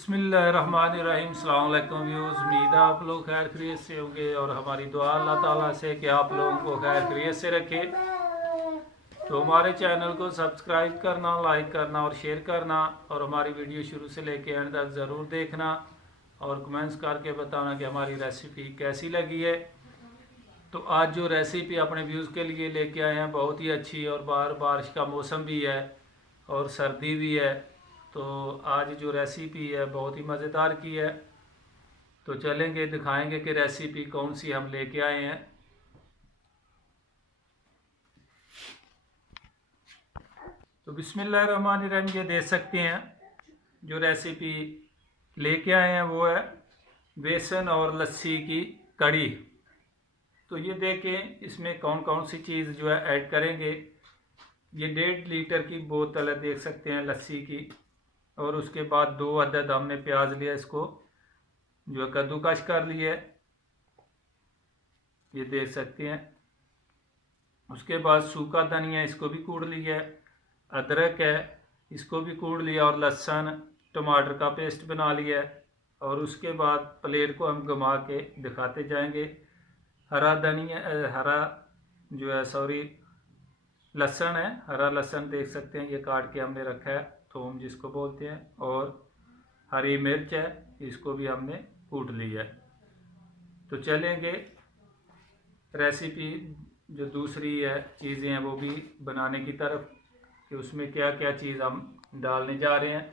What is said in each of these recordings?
बिस्मिल्लाहिर्रहमानिर्रहीम। अस्सलाम वालेकुम व्यूज़। उम्मीद है आप लोग खैर खैरियत से होंगे और हमारी दुआ अल्लाह ताला से कि आप लोगों को खैर खैरियत से रखे। तो हमारे चैनल को सब्सक्राइब करना, लाइक करना और शेयर करना और हमारी वीडियो शुरू से लेके एंड तक ज़रूर देखना और कमेंट्स करके बताना कि हमारी रेसिपी कैसी लगी है। तो आज जो रेसिपी अपने व्यूज़ के लिए लेके आए हैं बहुत ही अच्छी और बारिश का मौसम भी है और सर्दी भी है। तो आज जो रेसिपी है बहुत ही मज़ेदार की है। तो चलेंगे दिखाएंगे कि रेसिपी कौन सी हम लेके आए हैं। तो बिस्मिल्लाहिर्रहमानिर्रहीम, ये देख सकते हैं जो रेसिपी लेके आए हैं वो है बेसन और लस्सी की कड़ी। तो ये देखें इसमें कौन कौन सी चीज़ जो है ऐड करेंगे। ये 1.5 लीटर की बोतल है, देख सकते हैं लस्सी की। और उसके बाद 2 अदद हमने प्याज लिया, इसको जो है कद्दूकश कर लिया है, ये देख सकते हैं। उसके बाद सूखा धनिया, इसको भी कूट लिया है। अदरक है, इसको भी कूट लिया और लहसुन टमाटर का पेस्ट बना लिया है। और उसके बाद प्लेट को हम घुमा के दिखाते जाएंगे। हरा धनिया, हरा जो है सॉरी लहसुन है, हरा लहसुन देख सकते हैं, ये काट के हमने रखा है, थूम जिसको बोलते हैं। और हरी मिर्च है, इसको भी हमने कूट लिया है। तो चलेंगे रेसिपी जो दूसरी है चीज़ें हैं वो भी बनाने की तरफ, कि उसमें क्या क्या चीज़ हम डालने जा रहे हैं।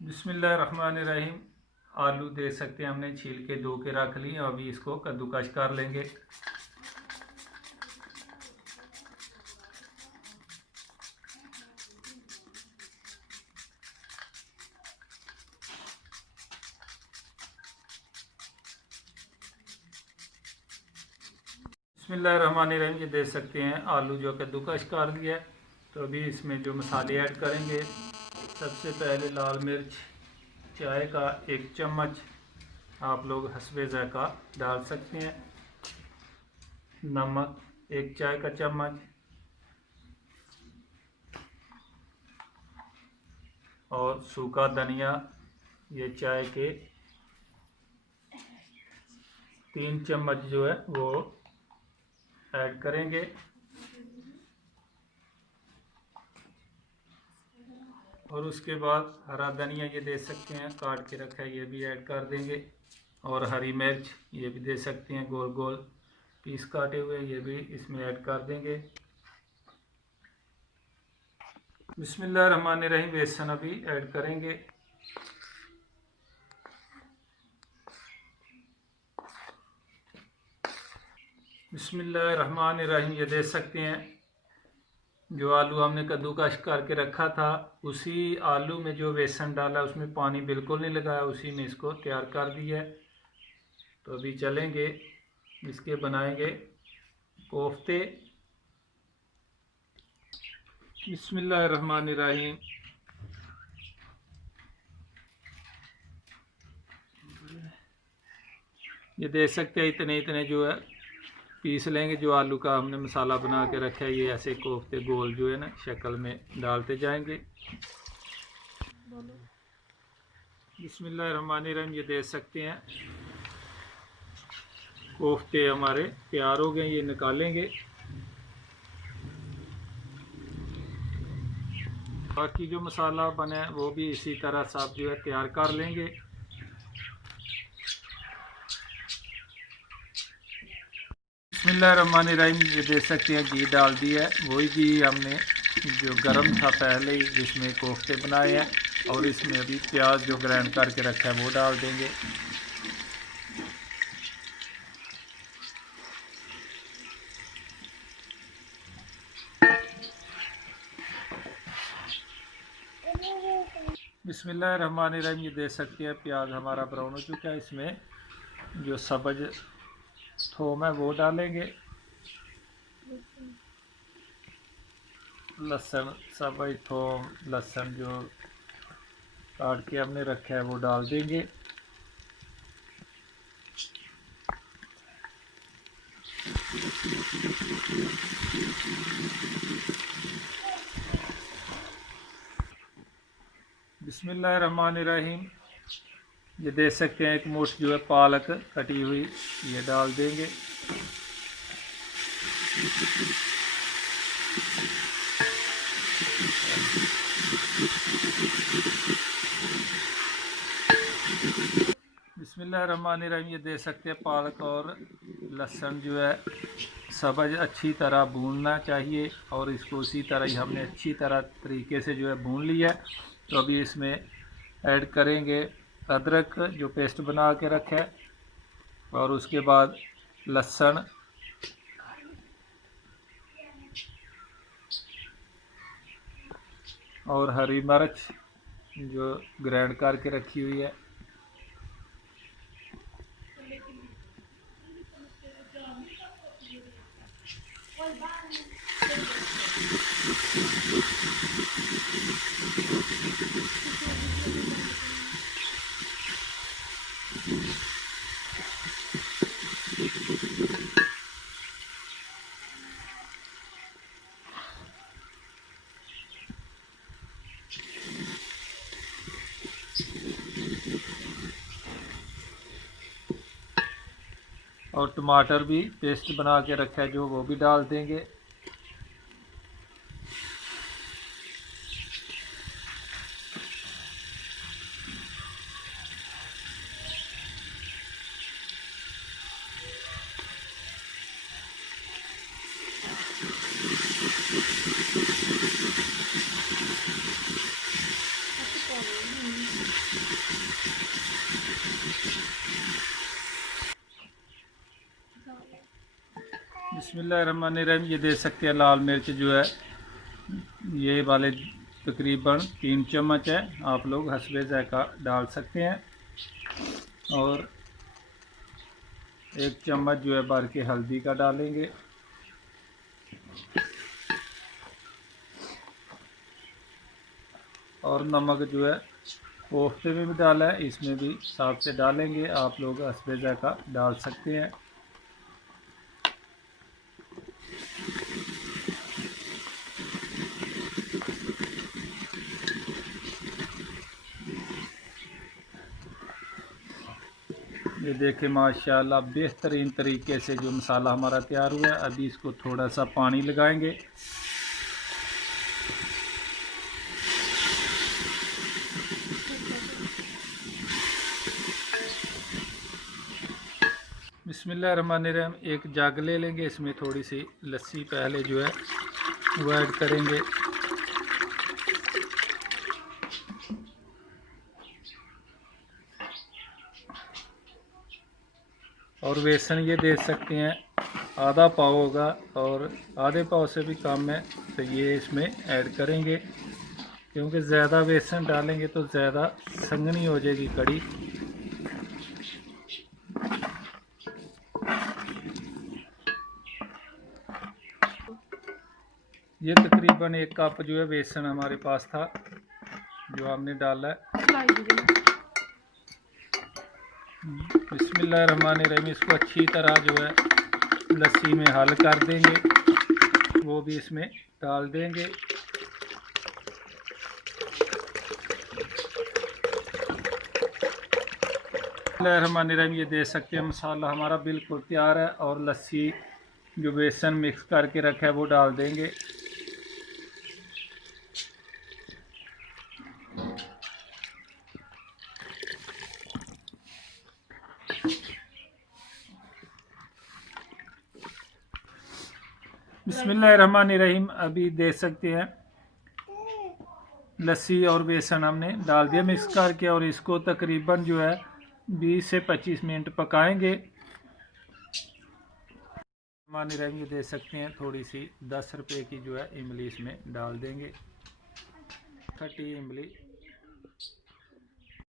बिस्मिल्लाहिर्रहमानिर्रहीम। आलू देख सकते हैं हमने छील के धो के रख लिए, अभी इसको कद्दूकश कर लेंगे। बिस्मिल्लाहिर्रहमानिर्रहीम, ये देख सकते हैं आलू जो कद्दूकश कर लिया है। तो अभी इसमें जो मसाले ऐड करेंगे, सबसे पहले लाल मिर्च चाय का 1 चम्मच, आप लोग हस्बे ज़ायक़ा डाल सकते हैं। नमक 1 चाय का चम्मच। और सूखा धनिया ये चाय के 3 चम्मच जो है वो ऐड करेंगे। और उसके बाद हरा धनिया ये दे सकते हैं काट के रखा है, ये भी ऐड कर देंगे। और हरी मिर्च ये भी दे सकते हैं गोल गोल पीस काटे हुए, ये भी इसमें ऐड कर देंगे। बिस्मिल्लाहिर्रहमानिर्रहीम, बेसन अभी ऐड करेंगे। बिस्मिल्लाहिर्रहमानिर्रहीम, ये देख सकते हैं जो आलू हमने कद्दूकश करके रखा था, उसी आलू में जो बेसन डाला उसमें पानी बिल्कुल नहीं लगाया, उसी में इसको तैयार कर दिया है। तो अभी चलेंगे इसके बनाएंगे कोफ्ते। बिस्मिल्लाहिर्रहमानिर्रहीम, ये देख सकते हैं इतने इतने जो है पीस लेंगे। जो आलू का हमने मसाला बना के रखा है, ये ऐसे कोफ्ते गोल जो है ना शक्ल में डालते जाएंगे। बिस्मिल्लाहिर्रहमानिर्रहीम, ये देख सकते हैं कोफ्ते हमारे तैयार हो गए, ये निकालेंगे। बाकी जो मसाला बना है वो भी इसी तरह सब जो है तैयार कर लेंगे। बिस्मिल्लाहिर्रहमानिर्रहीम, ये देख सकते हैं घी डाल दिया है, वही घी हमने जो गरम था पहले ही जिसमें कोफ्ते बनाए हैं। और इसमें अभी प्याज जो ग्राइंड करके रखा है वो डाल देंगे। बिस्मिल्लाहिर्रहमानिर्रहीम, ये देख सकते हैं प्याज हमारा ब्राउन हो चुका है। इसमें जो सब्ज थोम है वो डालेंगे। लहसुन, सब्ज थोम लहसुन जो काट के हमने रखा है वो डाल देंगे। बिस्मिल्लाहिर्रहमानिर्रहीम। ये देख सकते हैं एक मुट्ठ जो है पालक कटी हुई, ये डाल देंगे। बिस्मिल्लाहिर्रहमानिर्रहीम। ये देख सकते हैं पालक और लहसुन जो है सब्ज़ अच्छी तरह भूनना चाहिए, और इसको उसी तरह ही हमने अच्छी तरह तरीके से जो है भून लिया है। तो अभी इसमें ऐड करेंगे अदरक जो पेस्ट बना के रखा है, और उसके बाद लहसुन, और हरी मिर्च जो ग्राइंड करके रखी हुई है। और टमाटर भी पेस्ट बना के रखा है जो, वो भी डाल देंगे। बिस्मिल्लाहिर्रहमानिर्रहीम। ये देख सकते हैं लाल मिर्च जो है ये वाले तकरीबन 3 चम्मच है, आप लोग हस्बे ज़ायक़ा डाल सकते हैं। और 1 चम्मच जो है भर के हल्दी का डालेंगे। और नमक जो है कोफ्ते में भी डाला है, इसमें भी साथ से डालेंगे, आप लोग हस्बे ज़ायक़ा डाल सकते हैं। ये देखें माशाल्लाह बेहतरीन तरीके से जो मसाला हमारा तैयार हुआ है। अभी इसको थोड़ा सा पानी लगाएंगे। बिस्मिल्लाहिर्रहमानिर्रहीम। एक जग ले लेंगे, इसमें थोड़ी सी लस्सी पहले जो है वो ऐड करेंगे। और बेसन ये देख सकते हैं आधा पाव होगा, और आधे पाव से भी कम है, तो ये इसमें ऐड करेंगे, क्योंकि ज़्यादा बेसन डालेंगे तो ज़्यादा संघनी हो जाएगी कड़ी। ये तकरीबन 1 कप जो है बेसन हमारे पास था जो हमने डाला है। बिस्मिल्लाहिर्रहमानिर्रहीम। इसको अच्छी तरह जो है लस्सी में हल कर देंगे, वो भी इसमें डाल देंगे। बिस्मिल्लाहिर्रहमानिर्रहीम। ये देख सकते हैं मसाला हमारा बिल्कुल तैयार है, और लस्सी जो बेसन मिक्स करके रखा है वो डाल देंगे। बिस्मिल्लाहिर्रहमानिर्रहीम। अभी देख सकते हैं लस्सी और बेसन हमने डाल दिया मिक्स करके, और इसको तकरीबन जो है 20 से 25 मिनट पकाएंगे। बिस्मिल्लाहिर्रहमानिर्रहीम। ये देख सकते हैं थोड़ी सी 10 रुपए की जो है इमली इसमें डाल देंगे, खट्टी इमली।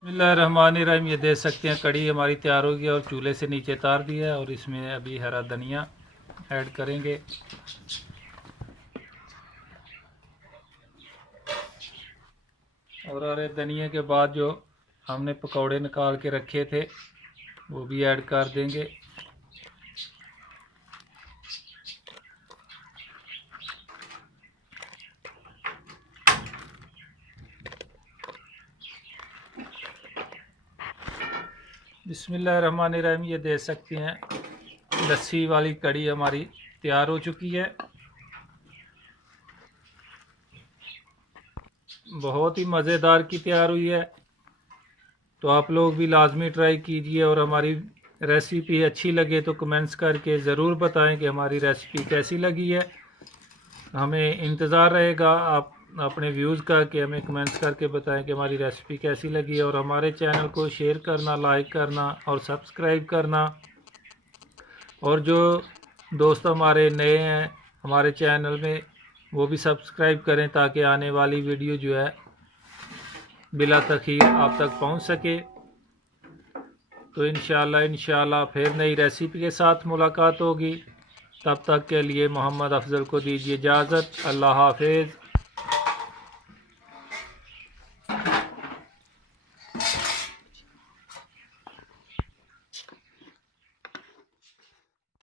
बिस्मिल्लाहिर्रहमानिर्रहीम। ये देख सकते हैं कड़ी हमारी तैयार होगी, और चूल्हे से नीचे उतार दिया है, और इसमें अभी हरा धनिया ऐड करेंगे। और हरे धनिया के बाद जो हमने पकौड़े निकाल के रखे थे वो भी ऐड कर देंगे। बिस्मिल्लाहिर्रहमानिर्रहीम। ये देख सकते हैं लस्सी वाली कड़ी हमारी तैयार हो चुकी है। बहुत ही मज़ेदार की तैयार हुई है, तो आप लोग भी लाजमी ट्राई कीजिए। और हमारी रेसिपी अच्छी लगे तो कमेंट्स करके ज़रूर बताएं कि हमारी रेसिपी कैसी लगी है। हमें इंतज़ार रहेगा आप अपने व्यूज़ का कि हमें कमेंट्स करके बताएं कि हमारी रेसिपी कैसी लगी है। और हमारे चैनल को शेयर करना, लाइक करना और सब्सक्राइब करना। और जो दोस्त हमारे नए हैं हमारे चैनल में, वो भी सब्सक्राइब करें ताकि आने वाली वीडियो जो है बिला तखीर आप तक पहुंच सके। तो इंशाल्लाह फिर नई रेसिपी के साथ मुलाकात होगी। तब तक के लिए मोहम्मद अफजल को दीजिए इजाज़त। अल्लाह हाफिज़।